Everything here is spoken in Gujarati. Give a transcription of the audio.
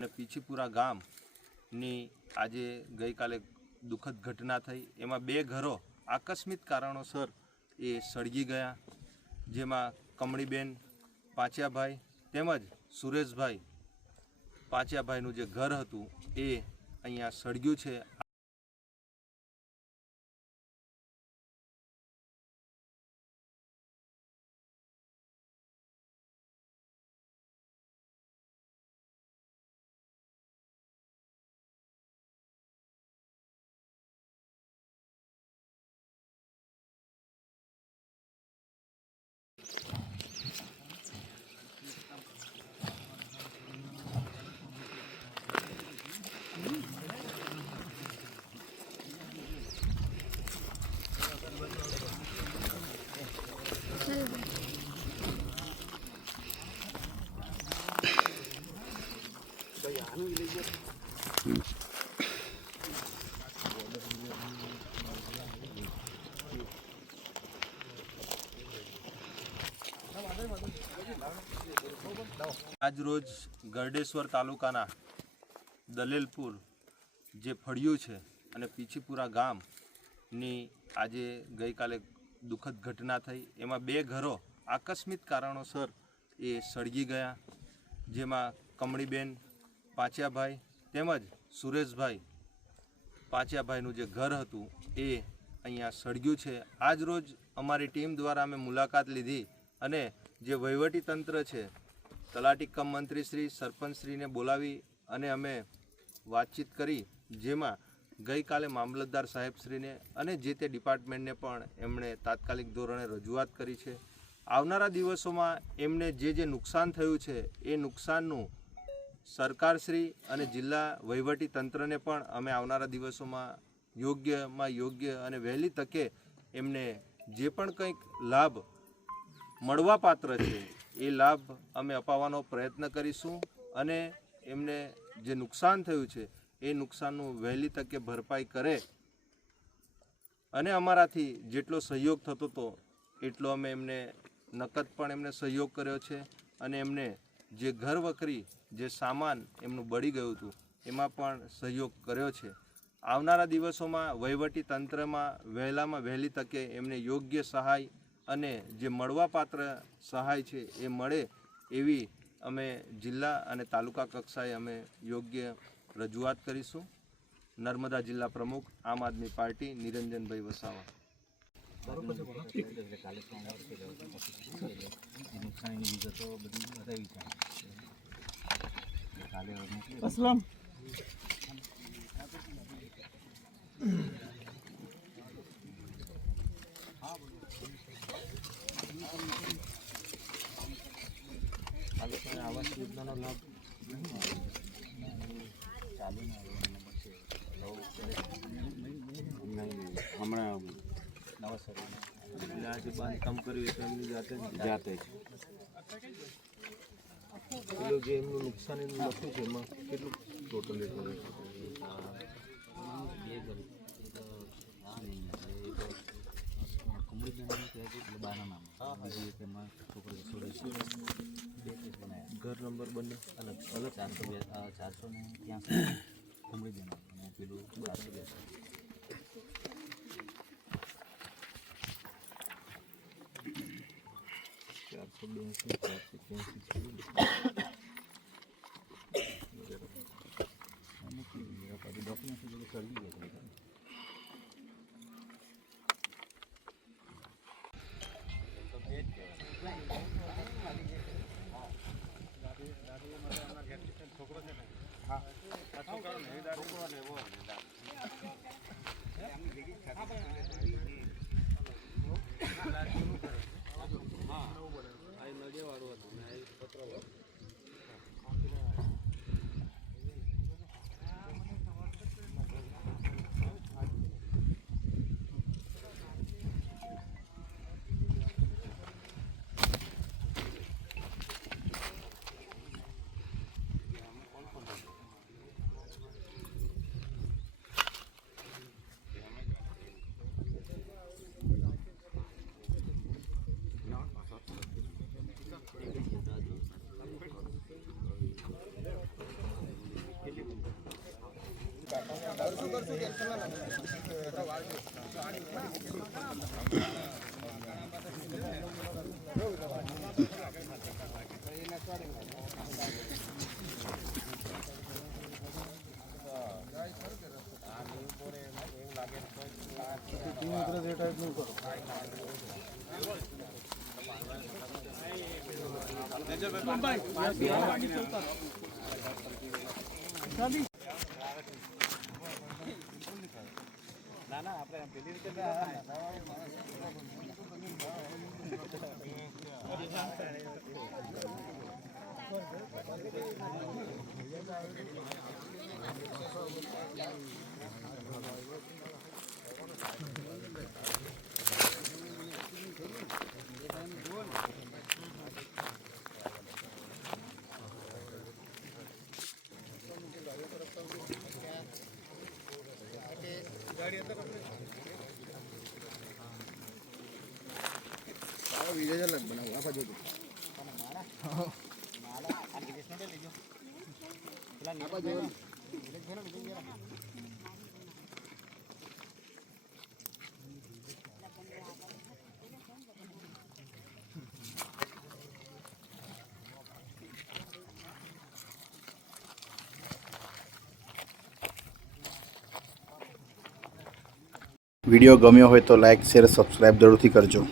અને પીછીપુરા ગામની આજે ગઈકાલે દુઃખદ ઘટના થઈ। એમાં બે ઘરો આકસ્મિક કારણોસર એ સળગી ગયા, જેમાં કમળીબેન પાંચિયાભાઈ તેમજ સુરેશભાઈ પાંચિયાભાઈનું જે ઘર હતું એ અહીંયા સળગ્યું છે। આજરોજ ગરડેશ્વર તાલુકાના દલેલપુર જે ફળિયું છે અને પીછીપુરા ગામની આજે ગઈકાલે દુઃખદ ઘટના થઈ। એમાં બે ઘરો આકસ્મિક કારણોસર એ સળગી ગયા, જેમાં કમળીબેન પાંચિયાભાઈ તેમજ સુરેશભાઈ પાંચિયાભાઈનું જે ઘર હતું એ અહીંયા સળગ્યું છે। આજરોજ અમારી ટીમ દ્વારા અમે મુલાકાત લીધી અને જે વહીવટી તંત્ર છે, તલાટી કમ મંત્રીશ્રી, સરપંચશ્રીને બોલાવી અને અમે વાતચીત કરી, જેમાં ગઈકાલે મામલતદાર સાહેબશ્રીને અને જે તે ડિપાર્ટમેન્ટને પણ એમણે તાત્કાલિક ધોરણે રજૂઆત કરી છે। આવનારા દિવસોમાં એમને જે નુકસાન થયું છે એ નુકસાનનું સરકારશ્રી અને જિલ્લા વહીવટી તંત્રને પણ અમે આવનારા દિવસોમાં યોગ્ય અને વહેલી તકે એમને જે પણ કંઈક લાભ મળવાપાત્ર છે એ લાભ અમે અપાવવાનો પ્રયત્ન કરીશું અને એમને જે નુકસાન થયું છે એ નુકસાનનું વહેલી તકે ભરપાઈ કરે અને અમારાથી જેટલો સહયોગ થતો હતો એટલો અમે એમને નકદ પણ એમને સહયોગ કર્યો છે અને એમને જે ઘર વખરી જે સામાન એમનું બળી ગયું હતું એમાં પણ સહયોગ કર્યો છે। આવનારા દિવસોમાં વહીવટી તંત્રમાં વહેલામાં વહેલી તકે એમને યોગ્ય સહાય અને જે મળવાપાત્ર સહાય છે એ મળે એવી અમે જિલ્લા અને તાલુકા કક્ષાએ અમે યોગ્ય રજૂઆત કરીશું। નર્મદા જિલ્લા પ્રમુખ આમ આદમી પાર્ટી નિરંજનભાઈ વસાવા। આવાસ યોજનાનો લાભ ચાલુ હમણાં નવા સર એટલે આજે બાંધકામ કર્યું તો એમની જાતે જ પેલું જે એમનું નુકસાન એનું લખ્યું છે એમાં કેટલું ટોટલ કર્યું ઘર નંબર બંને અલગ 483 કુમળી દેના અને પેલું 482 વિડીયો ગમ્યો હોય તો લાઇક શેર સબસ્ક્રાઈબ જરૂરથી કરજો.